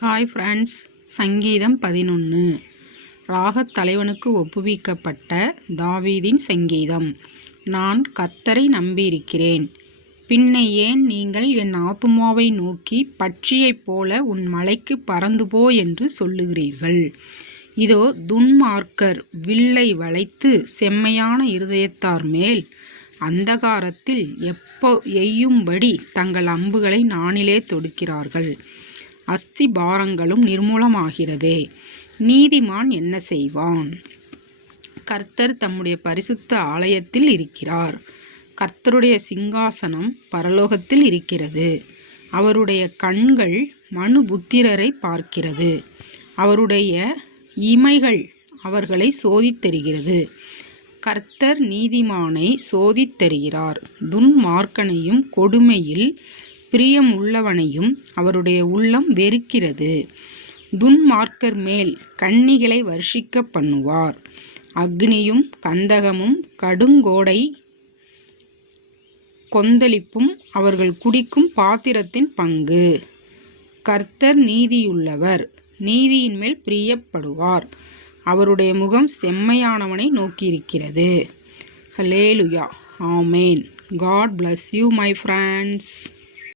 Hi friends, சங்கீதம் 11. ராகத் தலைவனுக்கு ஒப்புவிக்கப்பட்ட தாவீதின் சங்கீதம். நான் கர்த்தரை நம்பியிருக்கிறேன். பின்னை ஏன் நீங்கள் என் ஆத்துமாவை நோக்கி பட்சியைப் போல உன் மலைக்கு பறந்து போ என்று சொல்லுகிறீர்கள்? இதோ துன்மார்க்கர் வில்லை வளைத்து செம்மையான இருதயத்தார் மேல் அந்தகாரத்தில் எய்யும்படி தங்கள் அம்புகளை நாணிலே தொடுக்கிறார்கள். அஸ்திபாரங்களும் நிர்மூலமாகிறதே. நீதிமான் என்ன செய்வான்? கர்த்தர் தம்முடைய பரிசுத்த ஆலயத்தில் இருக்கிறார். கர்த்தருடைய சிங்காசனம் பரலோகத்தில் இருக்கிறது. அவருடைய கண்கள் மனுபுத்திரரை பார்க்கிறது. அவருடைய இமைகள் அவர்களை சோதித்தருகிறது. கர்த்தர் நீதிமானை சோதித்தருகிறார். துன்மார்க்கனையும் கொடுமையில் பிரியமுள்ளவனையும் அவருடைய உள்ளம் வெறுக்கிறது. துன்மார்க்கர் மேல் கண்ணிகளை வர்ஷிக்க பண்ணுவார். அக்னியும் கந்தகமும் கடுங்கோடை கொந்தளிப்பும் அவர்கள் குடிக்கும் பாத்திரத்தின் பங்கு. கர்த்தர் நீதியுள்ளவர், நீதியின் மேல் பிரியப்படுவார். அவருடைய முகம் செம்மையானவனை நோக்கியிருக்கிறது. ஹல்லேலூயா, ஆமேன். God bless you, my friends.